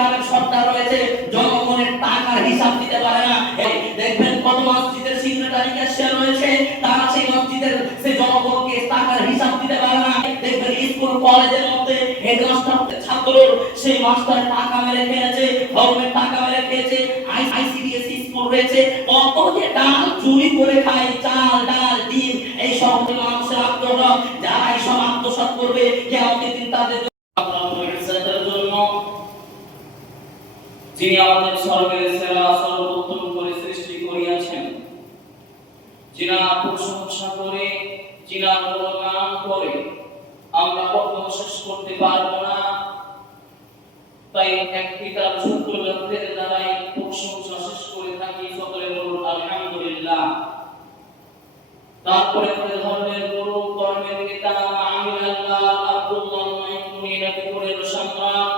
গ্রামের সরকার রয়েছে, জনগণের টাকার হিসাব দিতে পারে না। দেখবেন কত মসজিদের সেক্রেটারি ক্যাশিয়ার রয়েছে, তারা সেই মসজিদের সেই জনগণকে টাকার হিসাব দিতে পারে না। দেখবেন স্কুল কলেজের মধ্যে হেডমাস্টার ছাত্রর সেই মাস্টার টাকা মেরে খেয়েছে, গভর্নমেন্ট টাকা মেরে খেয়েছে। আইসিডিএস স্কুল রয়েছে, কত যে ডাল চুরি করে খায়, চাল ডাল ডিম, এই সব মানুষের আত্মসাৎ। যারা এই সব আত্মসাৎ করবে কিয়ামতের দিন তাদের জন্য যিনি আমাদের সর্বের সেরা সর্বোত্তম করে সৃষ্টি করিয়াছেন, যিনার প্রশংসা করে, যিনার গুণগান করে আমরা কখনো শেষ করতে পারবো না। তাই একটি তার ছোট্ট গ্রন্থের দ্বারাই প্রশংসা শেষ করে থাকি। সকলে বলুন আলহামদুলিল্লাহ। তারপরে ধর্মের গুরু, কর্মের পিতা, আমিনুল্লাহ আব্দুল্লাহ মাইমুনির নবীর সম্রাট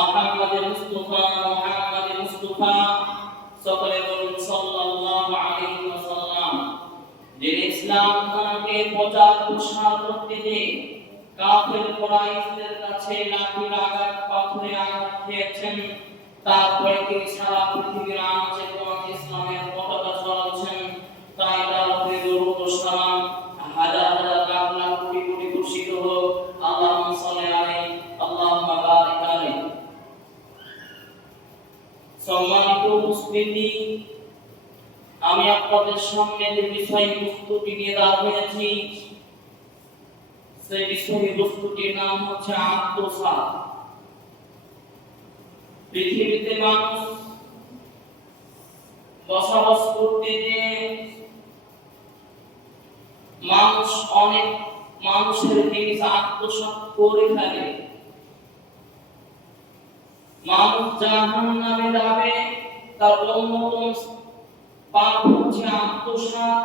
আহমদ মুস্তাফা মুহাম্মদ মুস্তাফা, সকলে বলুন সাল্লাল্লাহু আলাইহি ওয়াসাল্লাম। যিনি ইসলাম ধর্মকে প্রচার প্রসার করতে গিয়ে কাফের কুরাইশদের কাছে লাঠির আঘাত, পাথরে আঘাত খেয়েছেন, তারপরে তিনি সারা পৃথিবীর আনাচে কোণে ইসলামের পতাকা ছড়াচ্ছেন। তাই তার উপরে দরুদ ও সালাম হাজার হাজার লাখ লাখ কোটি কোটি বর্ষিত হোক। আল্লাহুম্মা সাল্লি আলাইহি, আল্লাহুম্মা বারিক আলাইহি। সম্মানিত উপস্থিতি, আমি আপনাদের সামনে যে বিষয় বস্তুটি নিয়ে দাঁড় হয়েছি, সেই বিষয় বস্তুটির নাম হচ্ছে আত্মসাৎ। পৃথিবীতে মানুষ বসবাস করতে যে মানুষ অনেক মানুষের জিনিস আত্মসাৎ করে ফেলে। মানুষ জাহান্নামে যাবে, তার অন্যতম পাপ হচ্ছে আত্মসাৎ।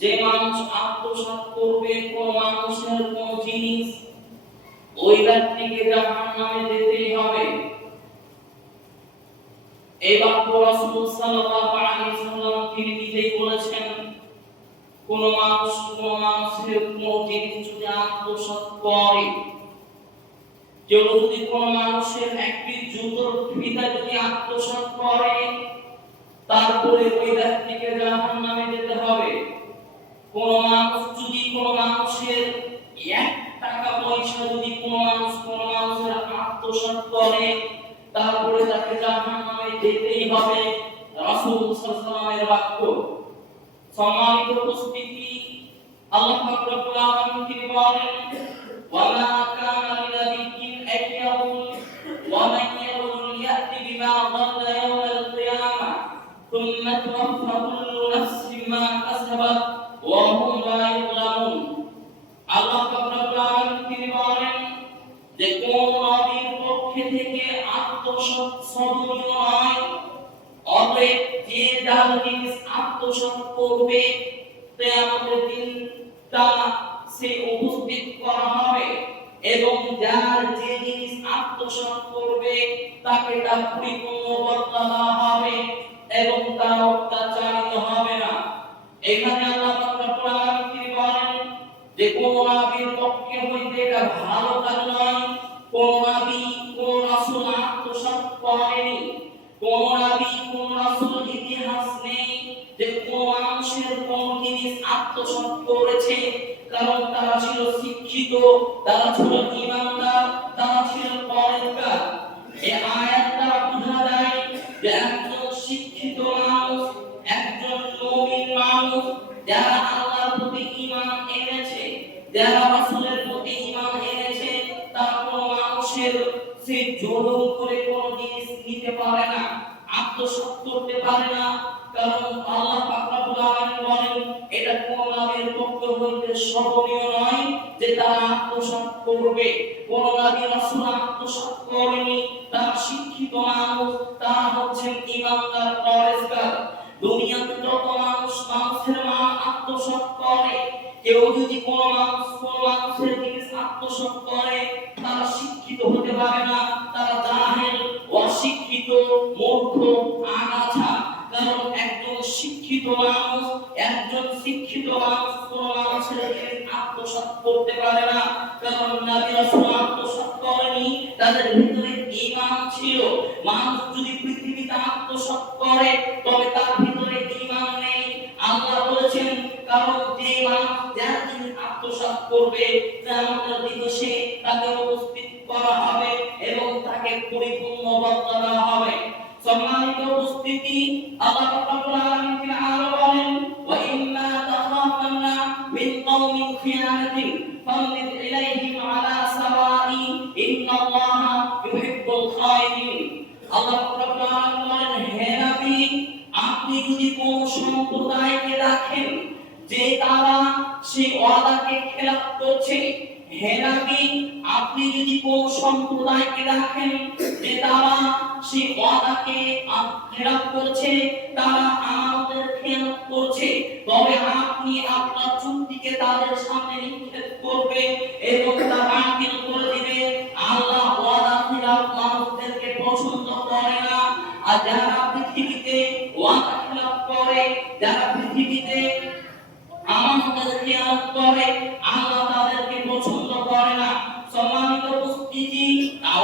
যে মানুষ আত্মসাৎ করবে কোন মানুষের কোন জিনিস, ওই ব্যক্তিকে জাহান্নামে যেতেই হবে। এই বাক্য রাসূল সাল্লাল্লাহু আলাইহি ওয়াসাল্লাম তিনি নিজেই বলেছেন, কোন মানুষের কোন জিনিস যদি আত্মসাৎ করে, কেউ যদি কোন মানুষের একটি জুতোর ফিতা যদি আত্মসাৎ করে, তারপরে ওই ব্যক্তিকে জাহান্নামে যেতে হবে। কোন মানুষ যদি কোন মানুষের 1 টাকা পয়সা যদি কোন মানুষের আত্মসাৎ করে, তারপরে তাকে জাহান্নামে যেতেই হবে। রাসূল সাল্লাল্লাহু আলাইহি ওয়াসাল্লামের বাক্য। সম্মানিত উপস্থিতি, আল্লাহ পাক রব্বুল আলামিন তিনি বলেন, ওয়া মা কানা লিনাবিয়্যিন আন ইয়াকুল ওয়া মান ইয়াকুল ইয়াতি বিমা যাল্লা ইয়াওমাল কিয়ামাহ থুম্মা তুওয়াফফা কুল্লু নাফসিন মা কাসাবাত ওয়া হুম লা ইউযলামুন। আল্লাহ পাক রব্বুল আলামিন তিনি বলেন যে কোন নবীর পক্ষ থেকে আত্মসাৎ সহনীয় নয়। অতএব যে যার জিনিস আত্মসাৎ করবে, কিয়ামতের দিন তা সে উপস্থিত করা হবে, এবং যার যে জিনিস আত্মসাৎ করবে তাকে তা পরিপূর্ণ বদলা দেওয়া হবে এবং তার অত্যাচারিত হবে না। এখানে আল্লাহ পাক রব্বুল আলামিন তিনি বলেন যে কোন নবীর পক্ষে হইতে এটা ভালো কাজ নয়। কোন নবী কোন রাসূল আত্মসাৎ করেনি। কোন নবী কোন রাসূল ইতিহাস নেই যে কোন মানুষের কোন জিনিস আত্মসাৎ করেছে, কারণ তারা ছিল শিক্ষিত, তারা ছিল ঈমানদার, তারা ছিল পরহেজগার। এই আয়াত দ্বারা বোঝা যায় যে একজন শিক্ষিত মানুষ, একজন মুমিন মানুষ, যারা আল্লাহর প্রতি ঈমান এনেছে, যারা রাসূলের প্রতি ঈমান এনেছে, তারা কোন মানুষের সে জোর করে কোন জিনিস নিতে পারে না, আত্মসাৎ করতে পারে না। কারণ আল্লাহ পাক রব্বুল আলামিন বলেন, এটা কোন নবীর পক্ষ হইতে শোভনীয় নয় যে তারা আত্মসাৎ করবে। কোন নবী রাসূল আত্মসাৎ করেনি, তারা শিক্ষিত মানুষ, তারা হচ্ছেন ঈমানদার, পরহেজগার। দুনিয়াতে যত মানুষের আত্মসাৎ করে, কেউ যদি কোন মানুষের জিনিস আত্মসাৎ করে, তারা শিক্ষিত হতে পারে না, তারা জাহেল, অশিক্ষিত, মূর্খ, আগাছা। কারণ একজন শিক্ষিত মানুষ কোন মানুষের জিনিস আত্মসাৎ করতে পারে না, কারণ নবী রাসূল আত্মসাৎ করেনি। তাদের ভিতরে ঈমান ছিল। মানুষ যদি পৃথিবীতে আত্মসাৎ করে তবে তার ভিতরে ঈমান নেই। আল্লাহ বলেছেন, কারণ যে মানুষ যার জিনিস আত্মসাৎ করবে কিয়ামতের দিবসে তাকে উপস্থিত করা হবে এবং তাকে পরিপূর্ণ বদলা দেওয়া হবে। সম্মানিত উপস্থিতি, আল্লাহ রাব্বুল আলামিন তিনি আরো বলেন, ওয়া ইম্মা তাখাফান্না মিন কওমিন খিয়ানাতিন ফামলিদ ইলাইহিম আলা সাওয়াই ইন্নাল্লাহা ইউহিব্বুল খায়িনিন। আল্লাহ রাব্বুল আলামিন বলেন, হে নবী, আপনি যদি কোন সম্প্রদায়কে রাখেন যে তারা সেই ওয়াদাকে খেলাফ করছে, হে নবী, আপনি যদি কোন সম্প্রদায়কে রাখেন যে তারা সেই ওয়াদাকে খেলাফ করছে, তারা আমাদের খেলাফ করছে, তবে আপনি আপনার চুক্তিকে তাদের সামনে নিক্ষেপ করবে এবং তা বাতিল করে দিবে। আল্লাহ ওয়াদা খেলাফ মানুষদেরকে পছন্দ করে না। আর যারা পৃথিবীতে ওয়াদা খেলাফ করে, যারা পৃথিবীতে আমাদের খেয়ানত করে, আল্লাহ তাদেরকে পছন্দ করে না। সম্মানিত উপস্থিতি,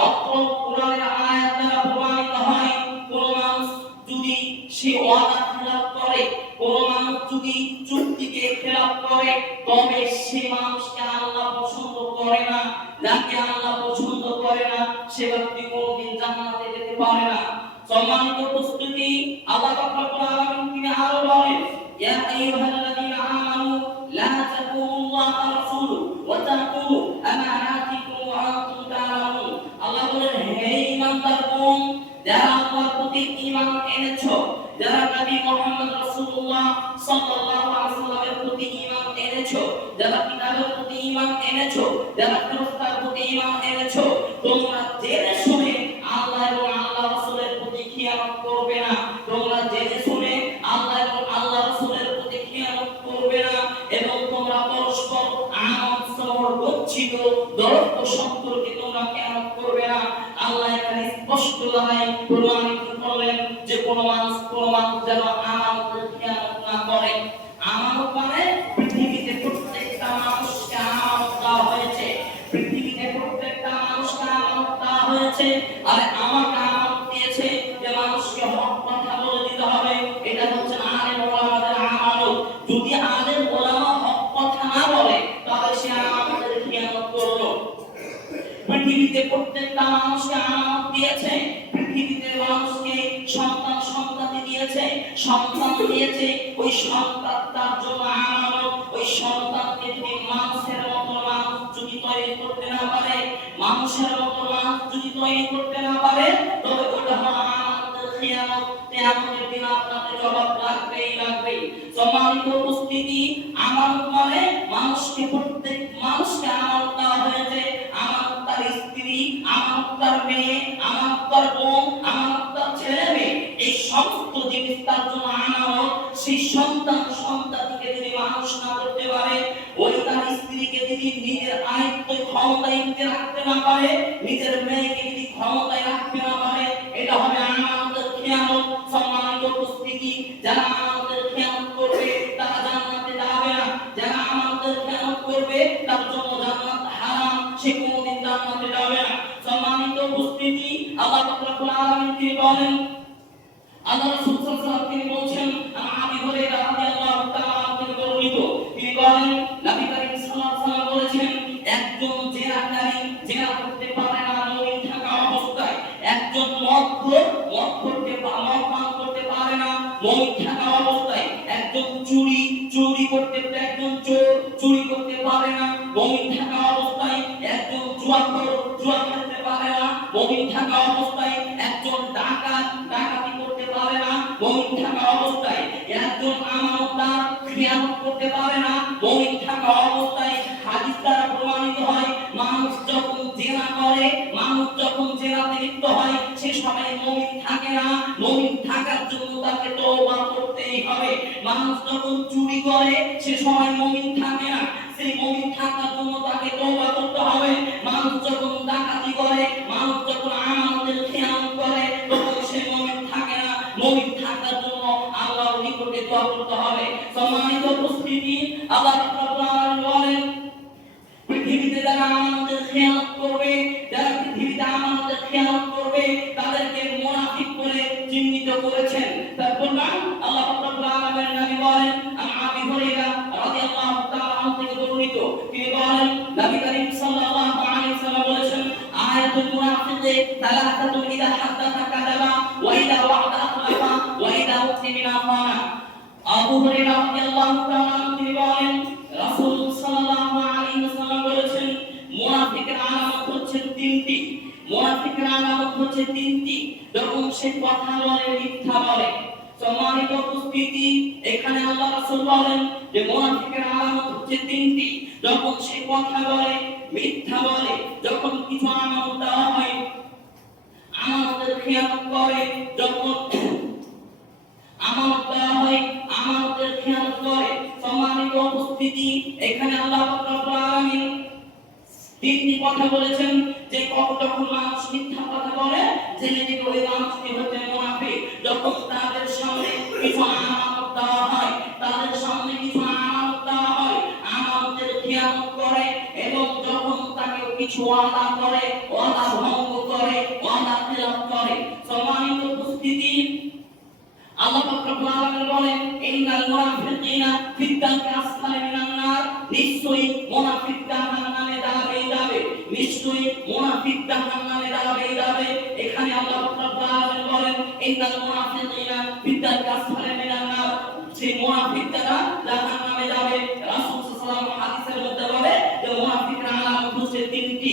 অত্র কোরআনের আয়াত দ্বারা প্রমাণিত হয়, কোন মানুষ যদি সে ওয়াদা খেলাফ করে, কোন মানুষ যদি চুক্তিকে খেলাফ করে, তবে সে মানুষকে আল্লাহ পছন্দ করে না। যাকে আল্লাহ পছন্দ করে না সে ব্যক্তি কোনদিন জান্নাতে যেতে পারে না। সম্মানিত উপস্থিতি, আল্লাহ রাব্বুল আলামিন তিনি আরো বলেন, ইয়া আইয়ুহাল্লাযীনা আমানু লা তাকুনুল্লাহা ওয়া রাসূলু ওয়া তাকুনু আমানাতিকুম ওয়া আনতুম তা'লামুন। আল্লাহ বলেন, হে ঈমানদারগণ, যারা আল্লাহর প্রতি ঈমান এনেছো, যারা নবী মুহাম্মদ রাসূলুল্লাহ সাল্লাল্লাহু আলাইহি ওয়াসাল্লামের প্রতি ঈমান এনেছো, যারা কিতাবের প্রতি ঈমান এনেছো, যারা ফেরেশতার প্রতি ঈমান এনেছো, তোমরা জেনে শুনে আল্লাহ এবং আল্লাহ রাসূলের প্রতি খিয়ানত করবে না। তোমরা জেনে শুনে আল্লাহ এবং আল্লাহ রাসূলের প্রতি খিয়ানত করবে না এবং তোমরা পরস্পর আমল সহবর্তিত দরদ সম্পর্কে তোমরা খিয়ানত করবে না। আল্লাহ এখানে স্পষ্ট ভাবে প্রমাণিত করলেন যে কোন মানুষ যেন আমানতের খিয়ানত না করে। আমানত মানে পৃথিবীতে প্রত্যেকটা মানুষকে আমানত দেওয়া হয়েছে, পৃথিবীতে প্রত্যেকটা মানুষকে আমানত দেওয়া হয়েছে। আর আমাকে আমানত দিয়েছে যে মানুষকে হক কথা বলে দিতে হবে। এটা হচ্ছে আলেম ওলামাদের আমানত। যদি আলেম ওলামা হক কথা না বলে তাহলে সে আমাদের খিয়ানত করলো। পৃথিবীতে প্রত্যেকটা মানুষকে আমানত দিয়েছে, পৃথিবীতে মানুষকে সন্তান দিয়েছে, সন্তান দিয়েছে। ওই সন্তান তার জন্য আমানত। ওই সন্তানকে যদি মানুষের মতো মানুষ যদি তৈরি করতে না পারে, মানুষের মতো মানুষ যদি তৈরি করতে না পারে, তবে ওটা হলো আমানতের খিয়ানত। কিয়ামতের দিন আপনাকে জবাব লাগবে। সম্মানিত উপস্থিতি, আমানত মানে প্রত্যেক মানুষকে আমানত দেওয়া হয়েছে। আমানত তার স্ত্রী, আমানত তার মেয়ে, আমানত তার বোন, আমানত তার ছেলে মেয়ে, এই সমস্ত জিনিস তার জন্য আমানত। সেই সন্তানকে যদি মানুষ না করতে পারে, ওই তার স্ত্রীকে যদি নিজের আয়ত্ত ক্ষমতায় রাখতে না পারে, নিজের মেয়েকে যদি ক্ষমতায় রাখতে না পারে, এটা হবে আমানতের খিয়ানত। সম্মানিত উপস্থিতি, যারা আমানতের খিয়ানত করবে তারা জান্নাতে যাবে না। যারা আমানতের খিয়ানত করবে তার জন্য জান্নাত হারাম, সে কোনদিন জান্নাতে যাবে না। সম্মানিত উপস্থিতি, আল্লাহ রাব্বুল আলামিন তিনি বলেন, আল্লাহ রাসূল সাল্লাল্লাহু আলাইহি ওয়াসাল্লাম তিনি বলেন, আবু হুরায়রা রাদিয়াল্লাহু তাআলা তিনি বর্ণিত, তিনি বলেন, নবী করিম সাল্লাল্লাহু আলাইহি ওয়াসাল্লাম বলেছেন, একজন জেনাকারী জেনা করতে পারে না মুমিন থাকা অবস্থায়, একজন মদ পান করতে পারে না মুমিন থাকা অবস্থায়, একজন চুরি করতে পারে না মুমিন থাকা অবস্থায়, একজন জুয়া খেলতে পারে না মুমিন থাকা অবস্থায়, একজন ডাকাতি করতে পারে না মুমিন থাকা অবস্থায়, একজন আমানতদার খিয়ানত করতে পারে না মুমিন থাকা অবস্থায়। হাদিস দ্বারা প্রমাণিত হয়, মানুষ যখন জেনা করে, মানুষ যখন জেনাতে লিপ্ত হয়, সে সময় মুমিন থাকে না। মুমিন থাকার জন্য তাকে তওবা করতেই হবে। মানুষ যখন চুরি করে, সে সময় মুমিন থাকে না, সেই মুমিন থাকার জন্য তাকে তওবা করতে হবে। মানুষ যখন ডাকাতি করে, মানুষ যখন আমানতের খিয়ানত করে, তখন সে মুমিন থাকে না। মুমিন থাকার জন্য আল্লাহর নিকটে দোয়া করতে হবে। সম্মানিত উপস্থিতি, আল্লাহ রাব্বুল আলামিন বলেন, পৃথিবীতে যারা আমানতের খিয়ানত করবে, যারা পৃথিবীতে খেয়ানত করবে তাদেরকে মুনাফিক বলে চিহ্নিত করেছেন। তারপর আল্লাহ রাব্বুল আলামিন নবী বলেন আবু হুরায়রা রাদিয়াল্লাহু তাআলা আনহু থেকে বর্ণিত, তিনি বলেন নবী করিম সাল্লাল্লাহু আলাইহি ওয়াসাল্লাম বলেছেন আয়াতুল মুনাফিকি সালাসাতুন ইযা হাদাসা কাযাবা ওয়া ইযা ওয়া'দা আখলাফা ওয়া ইযা উতিমিনা খানা। আবু হুরায়রা রাদিয়াল্লাহু তাআলা তিনি বলেন রাসূল সাল্লাল্লাহু আলাইহি ওয়াসাল্লাম বলেছেন মুনাফিকের আলামত হচ্ছে তিনটি। মুনাফিকের আলামত হচ্ছে তিনটি, যখন সে কথা বলে মিথ্যা বলে। সম্মানিত উপস্থিতি, এখানে আল্লাহ রাসূল বলেন যে মুনাফিকের আলামত হচ্ছে তিনটি, যখন সে কথা বলে মিথ্যা বলে, যখন কিছু আমানত দেওয়া হয় আমানতের খেয়ানত করে, যখন আমানত দেওয়া হয় আমানতের খেয়ানত করে। সম্মানিত উপস্থিতি, এখানে আল্লাহ রাব্বুল আলামিন তিনটি কথা বলেছেন যে যখন মানুষ মিথ্যা কথা বলে জেনে যে ওই মানুষটি হচ্ছে মুনাফিক। যখন তাদের সামনে কিছু আমানত দেওয়া হয়, তাদের সামনে কিছু আমানত দেওয়া হয়, আমানতের খেয়ানত করে, এবং যখন তাকে কিছু ওয়াদা করে, ওয়াদা ভঙ্গ করে, ওয়াদা খিলাফ করে। সম্মানিত উপস্থিতি, আল্লাহ রাব্বুল আলামিন বলেন ইন্নাল মুনাফিকিনা ফিদ-দারকি আসফালি মিনান নার, নিশ্চয়ই মুনাফিক জাহান্নামে যাবে, নিশ্চয়ই মুনাফিক জাহান্নামে যাবে। এখানে আল্লাহ রাব্বুল আলামিন বলেন ইন্নাল মুনাফিকিনা ফিদ-দারকি আসফালি মিনান নার, সেই মুনাফিক যারা জাহান্নামে যাবে। রাসূল সাল্লাল্লাহু আলাইহি হাদিসের মধ্যে বলে যে মুনাফিকরা আলামত হচ্ছে তিনটি।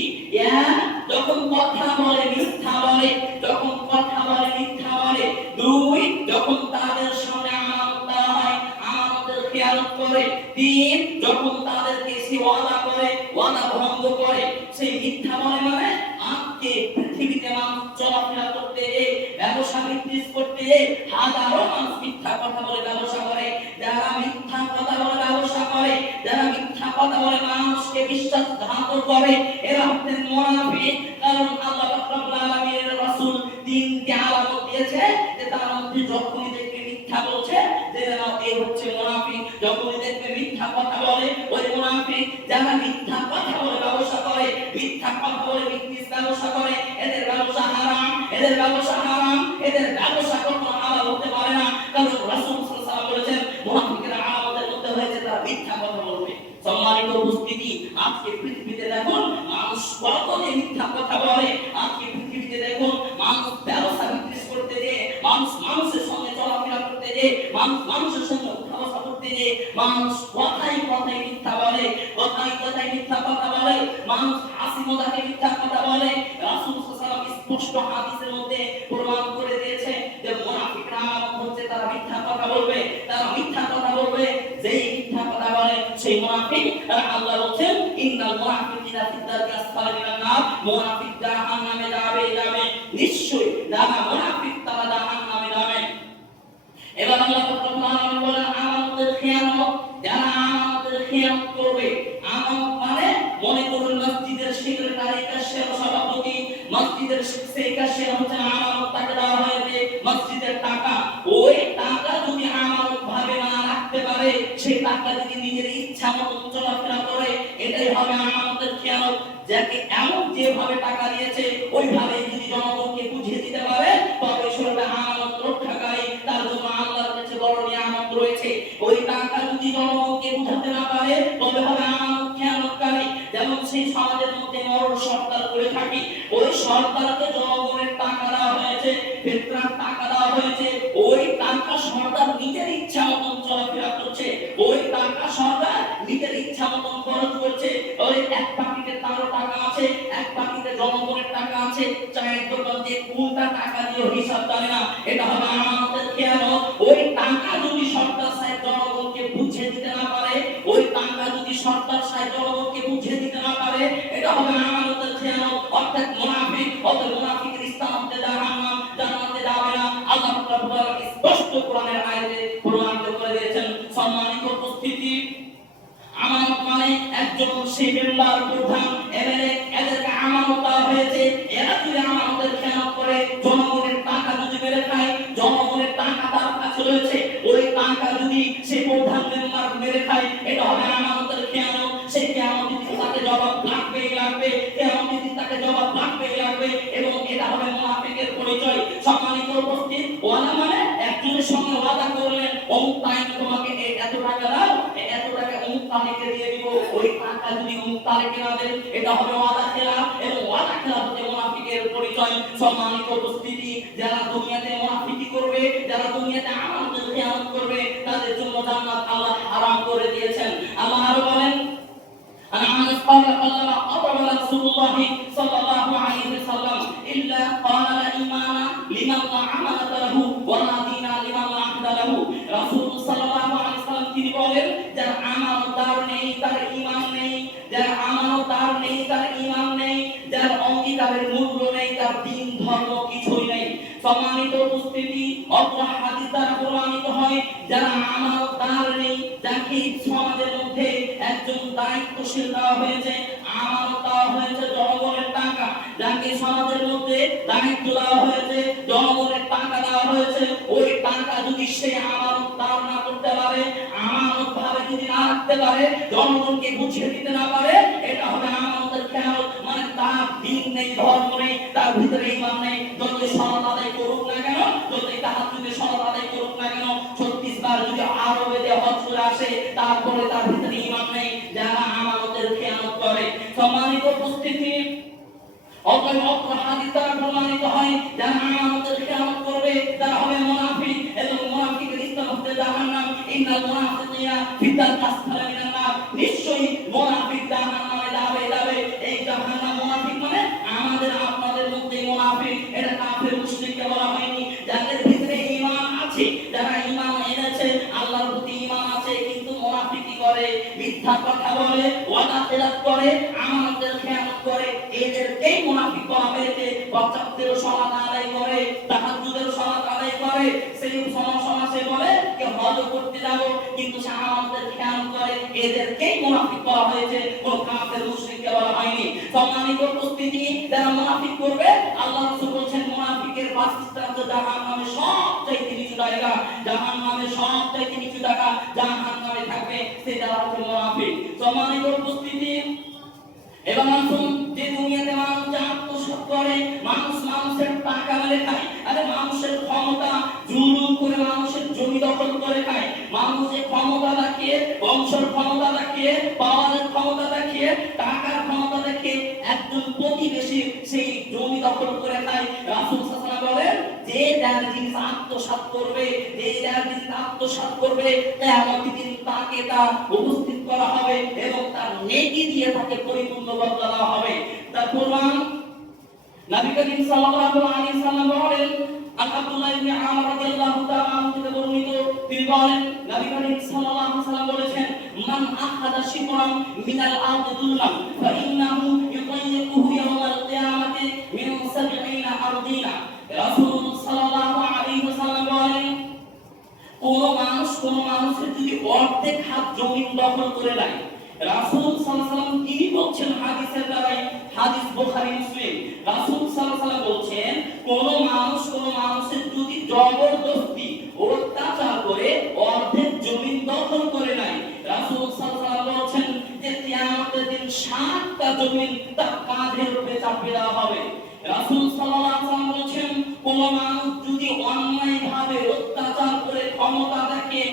যখন কথা বলে মিথ্যা বলে, যখন কথা বলে মিথ্যা বলে। দুই, যখন তাদের সামনে আমানত দেওয়া হয় আমানতের খেয়ানত করে। তিন, যখন তাদেরকে সে ওয়াদা করে, ওয়াদা ভঙ্গ করে। সেই মিথ্যা বলে মানে আজকে পৃথিবীতে মানুষ চলাফেরা করতে গিয়ে, ব্যবসা বিজনেস করতে গিয়ে হাজারো মানুষ মিথ্যা কথা বলে ব্যবসা করে। যারা মিথ্যা কথা বলে ব্যবসা করে, যারা মিথ্যা কথা বলে মানুষকে বিশ্বাসঘাত করে, এরা হচ্ছেন মুনাফিক। কারণ আল্লাহ রাব্বুল আলামিনের রাসূল তিনটি আলামত দিয়েছে যে তার মধ্যে যখনই দেখবে মিথ্যা বলছে যে এ হচ্ছে মুনাফিক। যখনই দেখবে মিথ্যা কথা বলে ওই মুনাফিক। যারা মিথ্যা কথা বলে ব্যবসা করে, মিথ্যা কথা বলে বিজনেস ব্যবসা করে, এদের ব্যবসা হারাম, এদের ব্যবসা হারাম, এদের ব্যবসা কখনো হালাল হতে পারে না। কারণ রাসূল সাল্লাল্লাহু আলাইহি ওয়াসাল্লাম বলেছেন মুনাফিকের আলামতের মধ্যে হয়েছে তারা মিথ্যা কথা বলবে। সম্মানিত উপস্থিতি, আজকে পৃথিবীতে দেখুন মানুষ কত মিথ্যা কথা বলে। আজকে পৃথিবীতে দেখুন মানুষ ব্যবসা বিজনেস করতে গিয়ে, মানুষ মানুষের সঙ্গে চলাফেরা করতে গিয়ে, মানুষ মানুষের সঙ্গে উঠা-বসা করতে গিয়ে মানুষ কথাই কথাই মিথ্যা বলে, কথাই কথাই মিথ্যা কথা বলে। মানুষ হাসি মজাকে মিথ্যা কথা বলে। রাসূল সাল্লাল্লাহু আলাইহি ওয়াসাল্লাম স্পষ্ট হাদিসের মধ্যে প্রমাণ করে দিয়েছে যে মুনাফিকরা আলামত হচ্ছে তারা মিথ্যা কথা বলবে, তারা মিথ্যা কথা বলবে। যেই মিথ্যা কথা বলে সেই মুনাফিক। আল্লাহ বলেন ইন্নাল মুনাফিকিনা ফিদ-দারকি আসফালি মিনান নার, মুনাফিক জাহান্নামে যাবে, নিশ্চয়ই যারা মুনাফিক তারা জাহান্নামে যাবে। এবার আল্লাহ রাব্বুল আলামিন বলেন আমানতের খেয়ানত, যারা আমানতের খেয়ানত করবে। আমানত মানে মনে করুন মসজিদের সেক্রেটারি, ক্যাশিয়ার, সভাপতি, মসজিদের সেই ক্যাশিয়ার হচ্ছে আমানত, তাকে দেওয়া হয়েছে মসজিদের টাকা। ওই টাকা যদি আমানত ভাবে না রাখতে পারে, সেই টাকা যদি নিজের ইচ্ছা মতো চলাফেরা করে, এটাই হবে আমানতের খেয়ানত। যাকে এমন যেভাবে টাকা দিয়েছে ওইভাবে যদি জনগণকে বুঝিয়ে দিতে পারে, তবে সে হবে আমানত রক্ষাকারী। তার জন্য আল্লাহর কাছে বড় নিয়ামত রয়েছে। ওই টাকা যদি জনগণকে বুঝাতে না পারে, তবে হবে আমানত খেয়ানতকারী। যেমন সেই সমাজের মধ্যে মরণ সরকার করে থাকি, ওই সরকারকে জনগণের টাকা দেওয়া হয়েছে, ফেতরার টাকা দেওয়া হয়েছে। ওই টাকা সরকার নিজের ইচ্ছা মতন চলাফেরা করছে, ওই টাকা সরকার নিজের ইচ্ছা মতন খরচ করছে। ওই এক পাখিতে তারও টাকা আছে, এক পাখিতে জনগণের টাকা আছে। চায়ের দোকান দিয়ে কোনটা টাকা দিয়ে হিসাব জানে না, এটা হবে আমানতের খেয়ানত। ওই টাকা যদি সরকার সাহেব জনগণকে বুঝিয়ে দিতে না পারে, ওই টাকা যদি সরকার সাহেব জনগণকে বুঝিয়ে দিতে না পারে, এটা হবে আমানতের খেয়ানত। অর্থাৎ মুনাফিক, অর্থাৎ মুনাফিকের স্থান হচ্ছে জাহান্নাম, জান্নাতে যাবে না। আল্লাহ রাব্বুল আলামিন স্পষ্ট কোরআনের আয়াতে প্রমাণিত করে দিয়েছেন। সম্মানিত উপস্থিতি, আমানত মানে একজন সেই মেম্বার, প্রধান, এমএলএ, এদেরকে আমানত দেওয়া হয়েছে। এরা যদি আমানতের খেয়ানত করে, জনগণের টাকা যদি মেরে খায়, জনগণের টাকা তার কাছে রয়েছে, ওই টাকা যদি সেই প্রধান মেম্বার মেরে খায়, এটা হবে আমানতের খেয়ানত। সেই খেয়ানত তাকে জবাব লাগবে, এবং এটা ওয়াদা করলেন অমুক টাইমে তোমাকে এই এত টাকা দাও, এই এত টাকা অমুক তারিখে দিয়ে দিব, ওই টাকা যদি অমুক তারিখে না দেন এটা হবে ওয়াদা খেলাফ, এবং ওয়াদা খেলাফ হচ্ছে মুনাফিকের পরিচয়। সম্মানিত উপস্থিতি, যারা দুনিয়াতে মুনাফিকি করবে, যারা দুনিয়াতে আমানতের খেয়ানত করবে, তাদের জন্য জান্নাত আল্লাহ হারাম করে দিয়েছেন। আল্লাহ আরো বলেন, আনাস قال لما قرب رسول الله صلى الله عليه وسلم الا قال لا ايمان لمن لا امانه له ولا دين لمن لا عهد له। রাসূল সাল্লাল্লাহু আলাইহি ওয়াসাল্লাম তিনি বলেন, যার আমানতদার নেই তার ঈমান নেই, যার আমানতদার নেই তার ঈমান নেই, যার অঙ্গীকারের মূল্য নেই তার দ্বীন ধর্ম কিছুই নেই। সম্মানিত উপস্থিতি, অত্র হাদিস দ্বারা প্রমাণিত হয় যারা আমানতদার নেই, যাকে সমাজের মধ্যে একজন দায়িত্বশীল দেওয়া হয়েছে, আমানত দেওয়া হয়েছে জনগণের টাকা, যাকে সমাজের মধ্যে দায়িত্ব দেওয়া হয়েছে, জনগণের টাকা দেওয়া হয়েছে, ওই টাকা যদি সে আমানতদার না করতে পারে, আমানত ভাবে যদি না রাখতে পারে, জনগণকে বুঝিয়ে দিতে না পারে, এটা হবে আমানতের খেয়ানত। মানে তার দ্বীন নেই, ধর্ম নেই, তার ভিতরে ঈমান নেই। যতই সালাত আদায় করুক না কেন, যতই তাহাজ্জুদে সালাত আদায় করুক না কেন, 36 বার যদি আরবে দিয়ে হজ করে আসে, তারপরে তার ভিতরে ঈমান নেই, যারা আমানতের খেয়ানত করে। সম্মানিত উপস্থিতি, অত্র হাদিস দ্বারা প্রমাণিত হয় যারা আমানতের খেয়ানত করবে তারা হবে মুনাফিক, এবং মুনাফিকের স্থান হচ্ছে জাহান্নাম। ইন্নাল মুনাফিকিনা ফিদ-দারকি আসফালি মিনান নার, নিশ্চয়ই মুনাফিক জাহান্নামে যাবে। এই জাহান্নাম মুনাফিক মানে আমাদের আপনাদের মধ্যে মুনাফিক, এটা কাফের মুশরিককে বলা হয়নি। যাদের ভিতরে ঈমান আছে, যারা ঈমান এনেছে, আল্লাহর প্রতি ঈমান আছে, কিন্তু মুনাফিকি করে, মিথ্যা কথা বলে, ওয়াদা খেলাফ করে, আমানতের খেয়ানত করে, এদেরকেই মুনাফিক বলা হয়েছে। বক্তব্যের সালাত আদায় করে, তাহাজ্জুদের সালাত আদায় করে, সেই সমাজে বলে যে হজ করতে যাব, কিন্তু সে আমানতের খেয়ানত করে, এদেরকেই মুনাফিক বলা হয়েছে, কোন কাফের মুশরিককে বলা হয়নি। সম্মানিত উপস্থিতি, যারা মুনাফিক করবে, আল্লাহ রাসূল বলেছেন মুনাফিকের বাসস্থান হচ্ছে জাহান্নামে সবচেয়ে নিচু জায়গা, জাহান্নামে সবচেয়ে নিচু জায়গা, জাহান্নামে থাকবে, সেটা হচ্ছে মুনাফিক। সম্মানিত উপস্থিতি, এবং আসুন, যে দুনিয়াতে মানুষ আত্মসাৎ করে, মানুষের টাকা মেরে খায়, আরে মানুষের ক্ষমতা জুলুম করে মানুষের জমি দখল করে খায়, মানুষের ক্ষমতা দেখিয়ে, বংশের ক্ষমতা দেখিয়ে, পাওয়ারের ক্ষমতা দেখিয়ে, টাকার ক্ষমতা দেখিয়ে একজন প্রতিবেশী সেই জমি দখল করে খায়। রাসূল সাল্লাল্লাহু আলাইহি ওয়াসাল্লাম বলেন, যে যার জিনিস আত্মসাৎ করবে, যে যার জিনিস আত্মসাৎ করবে, কিয়ামতের দিন তাকে তা উপস্থিত করা হবে এবং তার নেকি দিয়ে তাকে পরিপূর্ণ বদলা দেওয়া হবে। তার প্রমাণ নবী করিম সাল্লাল্লাহু আলাইহি ওয়াসাল্লাম বলেন, আব্দুল্লাহ ইবনে আমর রাদিয়াল্লাহু তাআলা আনহু থেকে বর্ণিত, তিনি বলেন, নবী করিম সাল্লাল্লাহু আলাইহি ওয়াসাল্লাম বলেছেন, মান আখাযা শিবরান মিনাল আরদি যুলমান ফাইন্নাহু ইউতাইয়িকুহু ইয়াওমাল কিয়ামাতি মিন 70 আরদিনা। রাসূল সাল্লাল্লাহু আলাইহি ওয়াসাল্লাম বলেন, কোন মানুষের যদি অর্ধেক হাত জমি দখল করে নেয়, রাসূল সাল্লাল্লাহু আলাইহি ওয়াসাল্লাম তিনি বলছেন হাদিসের দ্বারাই, হাদিস বুখারী মুসলিম, রাসূল সাল্লাল্লাহু আলাইহি ওয়াসাল্লাম বলছেন, কোন মানুষের যদি জবরদস্তি অত্যাচার করে অর্ধেক জমি দখল করে নেয়, রাসূল সাল্লাল্লাহু আলাইহি ওয়াসাল্লাম বলছেন যে কিয়ামতের দিন 7টা জমি তার কাঁধের উপরে চাপিয়ে দেওয়া হবে। রাসূল সাল্লাল্লাহু আলাইহি ওয়াসাল্লাম বলেছেন, কোন মানুষ যদি অন্যায়ভাবে অত্যাচার করে ক্ষমতা দেখে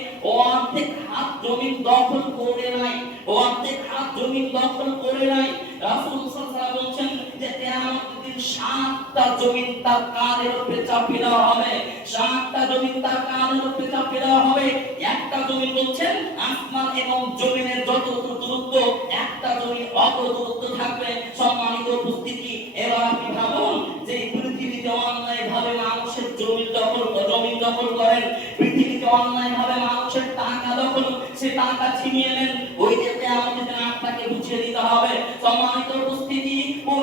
অর্ধেক হাত জমি দখল করে নেয়, অর্ধেক হাত জমি দখল করে নেয়, রাসূল সাল্লাল্লাহু আলাইহি ওয়াসাল্লাম বলেছেন যে কিয়ামতের দিন 7টা জমি তার কাঁধের উপরে চাপিয়ে দেওয়া হবে, 7টা জমি তার কাঁধের উপরে চাপিয়ে দেওয়া হবে। একটা জমি বলছেন আসমান এবং জমিনের যত দূরত্ব, একটা জমি অত দূরত্ব থাকবে। সম্মানিত উপস্থিতি, এবার আপনি ভাবুন যে পৃথিবীতে অন্যায়ভাবে মানুষের জমি দখল করেন, পৃথিবীতে অন্যায়ভাবে মানুষের টাকা দখল, সে টাকা ছিনিয়ে নেন, ওই যে কিয়ামতের দিন আপনাকে বুঝিয়ে দিতে হবে। সম্মানিত উপস্থিতি, কোন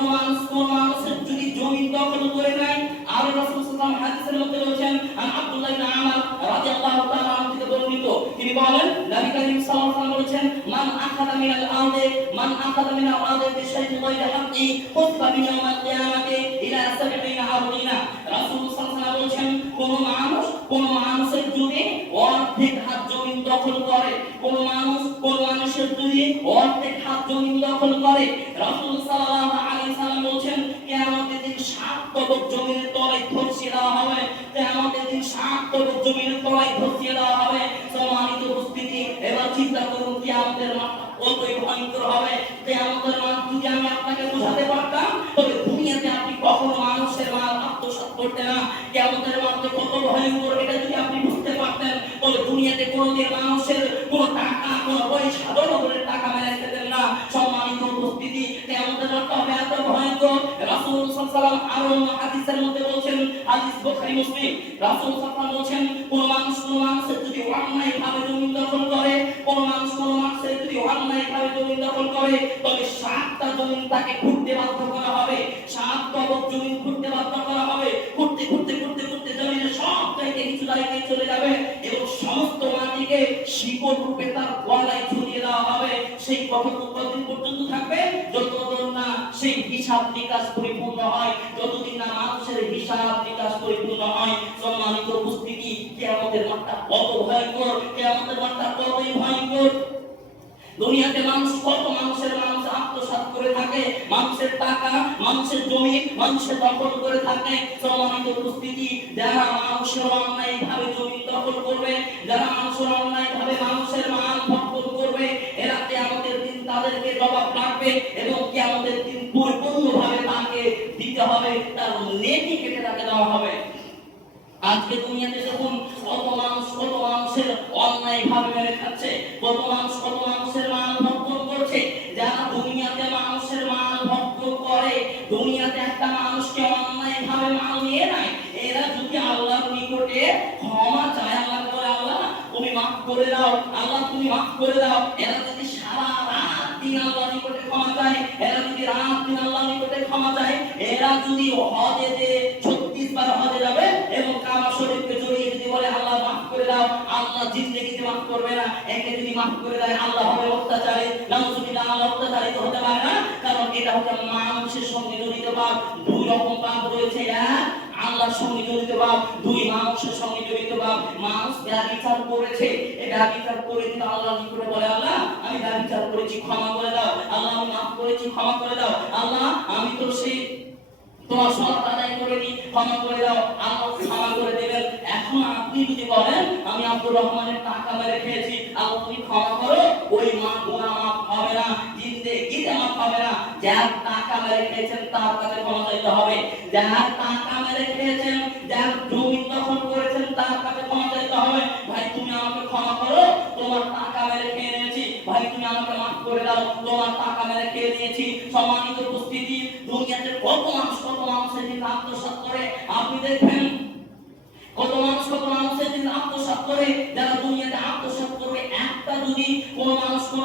মানুষের যদি জমি দখল করে নেয়, আর রাসূল সাল্লাল্লাহু আলাইহি ওয়াসাল্লাম হাদিসের মধ্যে বলেছেন, আব্দুল্লাহ ইবনে আমর রাদিয়াল্লাহু তাআলা আনহু থেকে বর্ণিত, তিনি বলেন, নবী করিম সাল্লাল্লাহু আলাইহি ওয়াসাল্লাম বলেছেন, মান আখাযা মিনাল আরদি বিশাইইন গায়রি হাক্কি খুসফা বিহি ইয়াওমাল কিয়ামাতি ইলা 70 আরদিনা। রাসূল সাল্লাল্লাহু আলাইহি ওয়াসাল্লাম বলেছেন, কোন মানুষের যদি অর্ধেক হাত জমি দখল করে, কোন মানুষের যদি অর্ধেক হাত জমি দখল করে, রাসূল সাল্লাল্লাহু আলাইহি ওয়াসাল্লাম বলেছেন, কিয়ামতের দিন 7 তবক জমির তলায় ধসিয়ে দেওয়া হবে, কিয়ামতের দিন 7 সাত কবর জমিনের তলায় ধসিয়ে দেওয়া হবে। সম্মানিত উপস্থিতি, এবার চিন্তা করুন কিয়ামতের মাঠ কতই ভয়ঙ্কর হবে। কিয়ামতের মাঠ যদি আমি আপনাকে বোঝাতে পারতাম, তবে দুনিয়াতে আপনি কখনো মানুষের মাল আত্মসাৎ করতেন না। কিয়ামতের মাঠ কত ভয়ঙ্কর এটা যদি আপনি বুঝতে পারতেন, তবে দুনিয়াতে কোনোদিন মানুষের কোনো টাকা, কোনো পয়সা, জনগণের টাকা মেরে খেতেন না। সম্মানিত উপস্থিতি, কিয়ামতের মাঠ হবে এত ভয়ঙ্কর। রাসূল সাল্লাল্লাহু আলাইহি ওয়াসাল্লাম আরো হাদিসের মধ্যে বলেছেন, হাদিস বুখারী মুসলিম, রাসূল সাল্লাল্লাহু আলাইহি ওয়াসাল্লাম বলেছেন, কোন মানুষের যদি অন্যায়ভাবে জমি দখল করে, কোন মানুষের যদি অন্যায়ভাবে জমি দখল করে, তবে 7টা জমি তাকে ঘুরতে বাধ্য করা হবে। 7 কবর জমি ঘুরতে বাধ্য করা হবে। ঘুরতে ঘুরতে ঘুরতে ঘুরতে জমির সব জায়গায় কিছু জায়গায় চলে যাবে এবং সমস্ত মাটিকে শিকড় রূপে তার গলায় ঝুলিয়ে দেওয়া হবে। সেই কতদিন পর্যন্ত থাকবে? যতদিন না সেই হিসাব নিকাশ পরিপূর্ণ হয়, যতদিন না মানুষের হিসাব নিকাশ পরিপূর্ণ হয়। সম্মানিত উপস্থিতি, কিয়ামতের মাঠটা কত ভয়ঙ্কর, কিয়ামতের মাঠটা কতই ভয়ঙ্কর। দুনিয়াতে কত মানুষ আত্মসাৎ করে থাকে, মানুষের টাকা, মানুষের জমি, মানুষের দখল করে থাকে। সম্মানিত উপস্থিতি, যারা মানুষের অন্যায়ভাবে জমি দখল করবে, যারা মানুষের অন্যায়ভাবে মানুষের মান ভক্ষণ করবে, এরা কিয়ামতের দিন তাদেরকে জবাব রাখবে এবং কিয়ামতের দিন পরিপূর্ণভাবে তাকে দিতে হবে, তার নেকি কেটে তাকে দেওয়া হবে। আজকে দুনিয়াতে দেখুন কত মানুষের অন্যায় ভাবে মেরে খাচ্ছে, কত মানুষের মান ভক্ষণ করছে। যারা দুনিয়াতে মানুষের মান ভক্ষণ করে, দুনিয়াতে একটা মানুষকে অন্যায় ভাবে মান নিয়ে নেয়, এরা যদি আল্লাহর নিকটে ক্ষমা চায়, আল্লাহ বলে আল্লাহ তুমি মাফ করে দাও, আল্লাহ তুমি মাফ করে দাও, এরা যদি সারা রাত দিন আল্লাহর নিকটে ক্ষমা চায়, এরা যদি রাত দিন আল্লাহর নিকটে ক্ষমা চায়, এরা যদি হজে 36 বার হজে যাবে এবং কাবা শরীফকে জড়িয়ে যদি বলে আল্লাহ মাফ করে দাও, আল্লাহ জিন্দেগিতে মাফ করবে না। একে যদি মাফ করে দেয়, আল্লাহ হবে অত্যাচারী। নাউজুবিল্লাহ, আল্লাহ অত্যাচারিত হতে পারে না, কারণ এটা হচ্ছে মানুষের সঙ্গে জড়িত পাপ। দুই রকম পাপ রয়েছে, এক আল্লাহর সঙ্গে জড়িত পাপ, দুই মানুষের সঙ্গে জড়িত পাপ। মানুষ ব্যভিচার করেছে, এটা ব্যভিচার করে কিন্তু আল্লাহ নিকটে বলে আল্লাহ আমি ব্যভিচার করেছি, ক্ষমা করে দাও, আল্লাহ আমি মাফ করেছি, ক্ষমা করে দাও, আল্লাহ আমি তো সেই তোমার সালাত আদায় করিনি, ক্ষমা করে দাও, আল্লাহ ক্ষমা করে দেবেন। এখন আপনি যদি বলেন আমি আব্দুর রহমানের টাকা মেরে খেয়েছি, আল্লাহ তুমি ক্ষমা করো, ওই গুনাহ মাফ হবে না, জিন্দেগিতে মাফ হবে না। যার টাকা মেরে খেয়েছেন তার কাছে ক্ষমা চাইতে হবে, যার টাকা মেরে খেয়েছেন, যার জমি দখল করেছেন তার কাছে ক্ষমা চাইতে হবে। ভাই তুমি আমাকে ক্ষমা করো, তোমার টাকা মেরে খেয়ে নিয়েছি, ভাই তুমি আমাকে মাফ করে দাও, তোমার টাকা মেরে খেয়ে নিয়েছি। সম্মানিত উপস্থিতি, দুনিয়াতে কত মানুষের দিন আত্মসাৎ করে, আপনি দেখবেন কত মানুষের দিন আত্মসাৎ করে। যারা দুনিয়াতে আত্মসাৎ করবে, একটা যদি কোন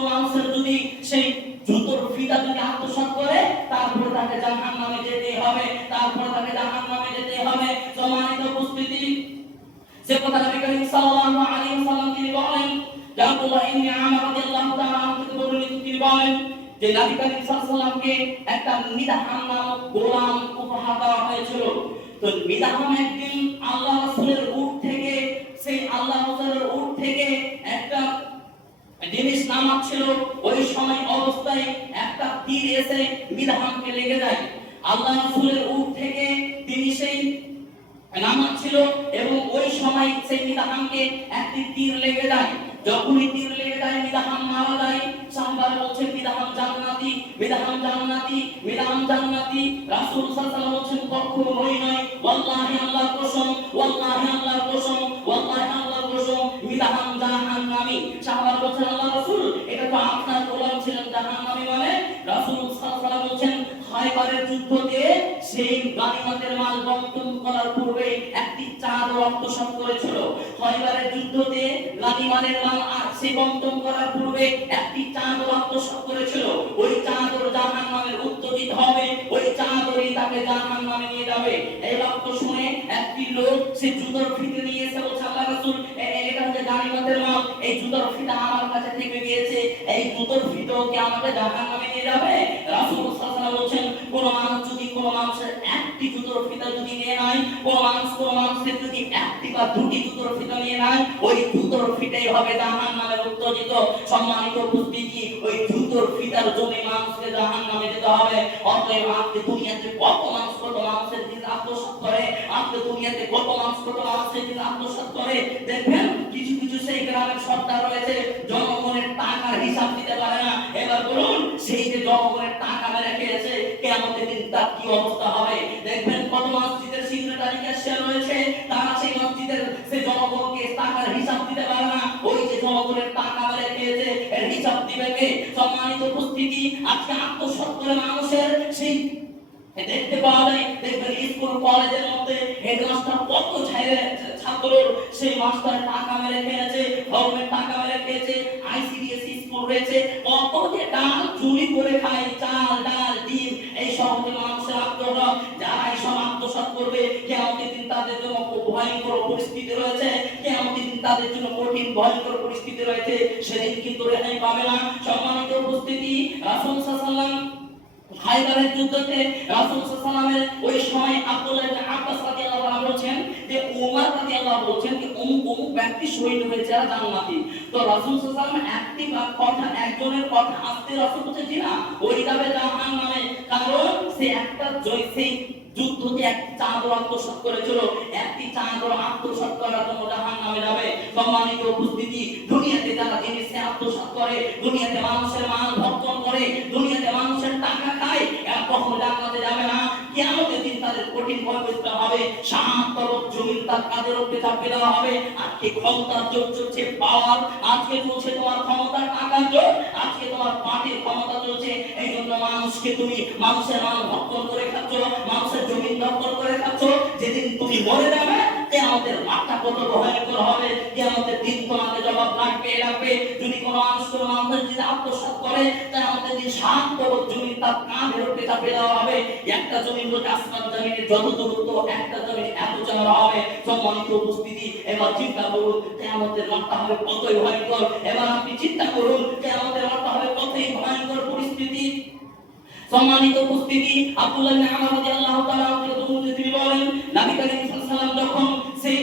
মানুষের যদি সেই জুতোর ফিতা যদি আত্মসাৎ করে, তারপরে তাকে জাহান্নামে যেতে হবে, তারপরে তাকে জাহান্নামে যেতে হবে। সম্মানিত উপস্থিতি, যে কথা নবী করিম সাল্লাল্লাহু আলাইহি ওয়াসাল্লাম তিনি বলেন, আব্দুল্লাহ ইবনে আমর রাদিয়াল্লাহু তাআলা আনহু থেকে বর্ণিত, তিনি বলেন যে নবী করিম সাল্লাল্লাহু আলাইহি ওয়াসাল্লামকে একটা মিদহাম নামক গোলাম উপহার দেওয়া হয়েছিল। তো মিদহাম একদিন আল্লাহ রাসূলের উট থেকে, সেই আল্লাহ রাসূলের উট থেকে একটা জিনিস নামাচ্ছিল, ওই সময় অবস্থায় একটা তীর এসে মিদহামকে লেগে যায়। আল্লাহ রাসূলের উট থেকে তিনি সেই নামাচ্ছিল এবং ওই সময় সেই মিদহামকে একটি তীর লেগে যায়। যখনই তীর লেগে যায়, মিদহাম মারা যায়। সাহাবারা বলছেন মিদহাম জান্নাতি, মিদহাম জান্নাতি, মিদহাম জান্নাতি। রাসূল সাল্লাল্লাহু আলাইহি ওয়াসাল্লাম বলছেন কখনোই নয়, ওয়াল্লাহি আল্লাহর কসম, ওয়াল্লাহি আল্লাহর কসম, ওয়াল্লাহি আল্লাহর কসম, মিদহাম জাহান্নামী। সাহাবারা বলছেন আল্লাহ রাসূল এটা তো আপনার গোলাম ছিলেন, জাহান্নামী মানে? রাসূল সাল্লাল্লাহু আলাইহি ওয়াসাল্লাম বলছেন খায়বারের যুদ্ধে সেই গানিমতের মাল বন্টন করার পূর্বে একটি চাদর আত্মসাৎ করেছিল। খায়বারের যুদ্ধে গানিমতের মাল আর সেই বন্টন করার পূর্বে একটি চাদর আত্মসাৎ করেছিল। ওই চাদর জাহান্নামের উত্তরিত হবে, ওই চাদরই তাকে জাহান্নামে নিয়ে যাবে। এই বাক্য শুনে একটি লোক সে জুতোর ফিতে নিয়ে এসে বলছে আল্লাহ রাসূল এটা হচ্ছে গানিমতের মাল, এই জুতোর ফিতা আমার কাছে থেকে গিয়েছে, এই জুতোর ফিতাও কি আমাকে জাহান্নামে নিয়ে যাবে? রাসূল সাল্লাল্লাহু আলাইহি ওয়াসাল্লাম বলছেন কোন মানুষ যদি কোন মানুষের একটি জুতোর ফিতা যদি নিয়ে নেয়, কোন মানুষের যদি একটি বা দুটি জুতোর ফিতা নিয়ে নেয়, ওই জুতোর ফিতাই হবে জাহান্নামের উত্তরিত। সম্মানিত উপস্থিতি, ওই জুতোর ফিতার জন্য মানুষকে জাহান্নামে যেতে হবে। অতএব আজকে দুনিয়াতে কত মানুষের দিন আত্মসাৎ করে, আজকে দুনিয়াতে কত মানুষ সেই দিন আত্মসাৎ করে। দেখবেন কিছু কিছু সেই গ্রামের সর্দার রয়েছে, জনগণের টাকার হিসাব দিতে পারে না। এবার বলুন, সেই যে জনগণের টাকা মেরে খেয়েছে, কিয়ামতের দিন তার কি অবস্থা হবে? দেখবেন কত মসজিদের সিগনেটারি ক্যাশিয়ার রয়েছে, তারা সেই মসজিদের সেই জনগণকে টাকার হিসাব দিতে পারে না। ওই যে জনগণের টাকা মেরে খেয়েছে, এর হিসাব দিবে কে? সম্মানিত উপস্থিতি, আজকে আত্মসাৎ করে মানুষের সেই দেখতে পাওয়া যায়। দেখবেন স্কুল কলেজের মধ্যে হেডমাস্টার কত ছাত্রর সেই মাস্টার টাকা মেরে খেয়েছে, গভর্নমেন্ট টাকা মেরে খেয়েছে। আইসিডিএস স্কুল রয়েছে, কত যে ডাল চুরি করে খায়, চাল ডাল ডিম, এই সব যে মানুষের আত্মসাৎ। যারা এই সব আত্মসাৎ করবে, কিয়ামতের দিন তাদের জন্য ভয়ঙ্কর পরিস্থিতি রয়েছে, কিয়ামতের দিন তাদের জন্য কঠিন ভয়ঙ্কর পরিস্থিতি রয়েছে, সেদিন কিন্তু রেহাই পাবে না। সম্মানিত উপস্থিতি, রাসূল সাল্লাল্লাহু আলাইহি ওয়াসাল্লাম খায়বারের যুদ্ধতে রাসূল সাল্লাল্লাহু আলাইহি ওয়াসাল্লামের ওই সময় আব্দুল্লাহ ইবনে আব্বাস রাদিয়াল্লাহু আনহু বলেছেন যে ওমর রাদিয়াল্লাহু বলেছেন যে অমুক ব্যক্তি শহীদ হয়েছে আর জান্নাতি। তো রাসূল সাল্লাল্লাহু আলাইহি ওয়াসাল্লাম একটি কথা, একজনের কথা আসতে রাসূল বলেছেন জি না, ওই যাবে জাহান্নামে। কারণ সে একটা সেই যুদ্ধতে একটি চাঁদর আত্মসাৎ করেছিল, একটি চাঁদর আত্মসাৎ করার জন্য জাহান্নামে যাবে। সম্মানিত উপস্থিতি, দুনিয়াতে যারা জিনিস আত্মসাৎ করে, দুনিয়াতে মানুষের মাল ভক্ষণ করে, দুনিয়াতে মানুষের টাকা খায়, এরা কখনো জান্নাতে যাবে না। কিয়ামতের দিন তাদের কঠিন ভয় বুঝতে হবে। সাত তরফ জমিন তার কাঁধের উপরে চাপিয়ে দেওয়া হবে। আজকে ক্ষমতার জোর চলছে, পাওয়ার, আজকে চলছে তোমার ক্ষমতার টাকার জোর, আজকে তোমার পার্টির ক্ষমতা চলছে। এই জন্য মানুষকে তুমি মানুষের মাল ভক্ষণ করে খাচ্ছ, মানুষের জমিন দখল করে খাচ্ছ। যেদিন তুমি মরে যাবে, কিয়ামতের মাঠটা কত ভয়ঙ্কর হবে, কিয়ামতের দিন তোমাকে জবাব লাগবে। যদি কোনো মানুষ কোনো মানুষের যদি আত্মসাৎ করে, কিয়ামতের দিন সাত তরফ জমিন তার কাঁধের উপরে চাপিয়ে দেওয়া হবে। একটা জমিন হচ্ছে আসমান জমিনের যত দূরত্ব, একটা জমিন এত চওড়া হবে। সম্মানিত উপস্থিতি, এবার চিন্তা করুন কিয়ামতের মাঠটা হবে কতই ভয়ঙ্কর। এবার আপনি চিন্তা করুন কিয়ামতের মাঠটা হবে কতই ভয়ঙ্কর পরিস্থিতি। সম্মানিত উপস্থিতি, আব্দুল্লাহ ইবনে আমর রাদিয়াল্লাহু তাআলা তিনি বলেন, নবী করিম সাল্লাল্লাহু আলাইহি ওয়াসাল্লাম যখন সেই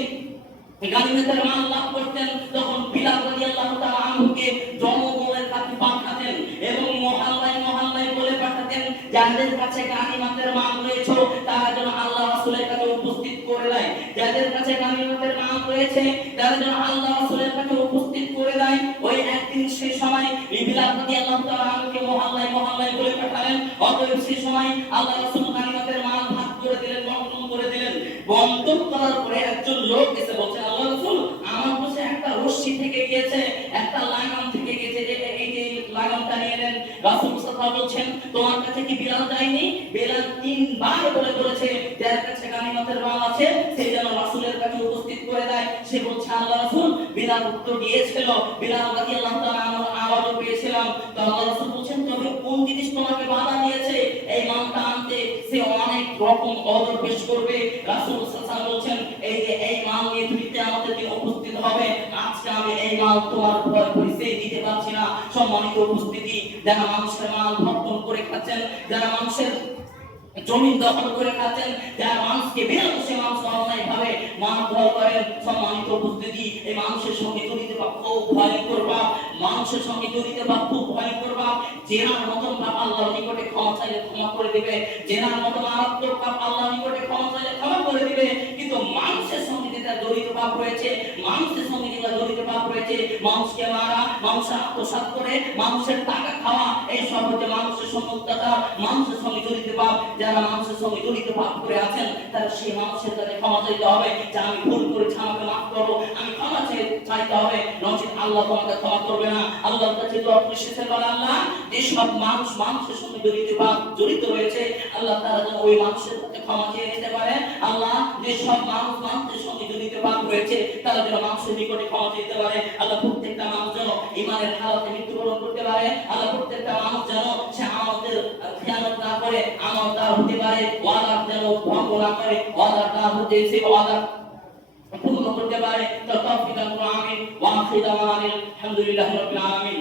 গানিমতের মাল লাভ করতেন, তখন বিলাল রাদিয়াল্লাহু তাআলা আনহুকে জনগণের কাছে পাঠাতেন এবং মহল্লায় মহল্লায় বলে পাঠাতেন, যাদের কাছে গানিমতের মাল রয়েছে তারা যেন আল্লাহ রাসূলের কাছে উপস্থিত করে দেয়। যাদের কাছে গানিমতের মাল রয়েছে তারা যেন আল্লাহ রাসূলের কাছে উপস্থিত করে দেয়। ওই একদিন সেই সময় বিলাল রাদিয়াল্লাহু তাআলা আনহুকে মহল্লায় মহল্লায় বলে পাঠালেন। অতএব সেই সময় আল্লাহ রাসূল গানিমতের মাল ভাগ করে দিলেন, বন্টন করে দিলেন। বন্টন করার পরে একজন লোক এসে বলছে, আল্লাহ রাসূল, আমার কাছে একটা রশি থেকে গিয়েছে, একটা লাগাম থেকে গিয়েছে, এই যে লাগামটা নিয়ে নেন। রাসূল সাল্লাল্লাহু বলছেন, তোমার কাছে কি বিলাল যায়নি? বিলাল তিনবার বলেছে যার কাছে গানিমতের মাল আছে সে যেন রাসূলের কাছে উপস্থিত করে দেয়। সে বলছে, আল্লাহ রাসূল, বিলাল উত্তর দিয়েছিল, বিলাল রাদিয়াল্লাহু তাআলা আওয়াজও পেয়েছিলাম। তো আল্লাহ রাসূল বলছেন, তবে কোন জিনিস তোমাকে বাধা দিয়েছে এই মালটা আনতে? সে অনেক রকম অদর পেশ করবে। রাসূল সাল্লাল্লাহু আলাইহি বলছেন, এই যে এই মাল নিয়ে তুমি কিয়ামতের দিন উপস্থিত হবে, আজকে আমি এই মাল তোমার ভয় পরিচয় দিতে পারছি না। সম্মানিত উপস্থিতি, যারা মানুষের মাল ভক্ষণ করে খাচ্ছেন, যারা মানুষের জমিন দখল করে খাচ্ছেন, যারা মানুষকে বেরোচ্ছে মানুষ অন্যায় ভাবে মারধর করেন, সম্মানিত উপস্থিতি, এই মানুষের সঙ্গে জড়িত বা খুব ভয়ঙ্কর ভাব, মানুষের সঙ্গে জড়িত বা খুব ভয়ঙ্কর ভাব। জেনার মতন ভাব আল্লাহর নিকটে ক্ষমা চাইলে ক্ষমা করে দিবে, জেনার মতন মারাত্মক ভাব আল্লাহর নিকটে ক্ষমা চাইলে ক্ষমা করে দিবে। কিন্তু মানুষের সঙ্গে যেটা জড়িত ভাব রয়েছে, মানুষের সঙ্গে যেটা জড়িত ভাব রয়েছে, মানুষকে মারা, মানুষের আত্মসাৎ করে, মানুষের টাকা খাওয়া, এই সব হচ্ছে মানুষের সঙ্গে অত্যাচার, মানুষের সঙ্গে জড়িত ভাব। যারা মানুষের সঙ্গে জড়িত ভাব করে আছেন, তারা সেই মানুষের কাছে ক্ষমা চাইতে হবে যে আমি ভুল করেছি, আমাকে মাফ করো, আমি ক্ষমা চাইতে হবে, নচেত আল্লাহ তোমাকে ক্ষমা করবে না। আল্লাহর কাছে দোয়া করে শেষে বলে, আল্লাহ, যেসব মানুষ মানুষের সঙ্গে জড়িত রয়েছে, আল্লাহ তারা যেন ওই মানুষের কাছে ক্ষমা চেয়ে নিতে পারে। আল্লাহ, যেসব মানুষ মানুষের সঙ্গে জড়িত ভাব রয়েছে তারা যেন মানুষের নিকটে ক্ষমা চাইতে পারে। আল্লাহ, প্রত্যেকটা মানুষ যেন ঈমানের হালাতে মৃত্যুবরণ করতে পারে। আল্লাহ, প্রত্যেকটা মানুষ যেন সে আমাদের খেয়ানত না করে, আমাদের হতে পারে ওয়াদা যেন ভঙ্গ না করে, ওয়াদাটা হতে সে ওয়াদা পূর্ণ করতে পারে। তো তৌফিক দান করুন, আমিন। ওয়া আখিরু দাওয়ানা আলহামদুলিল্লাহি রাব্বিল আলামিন।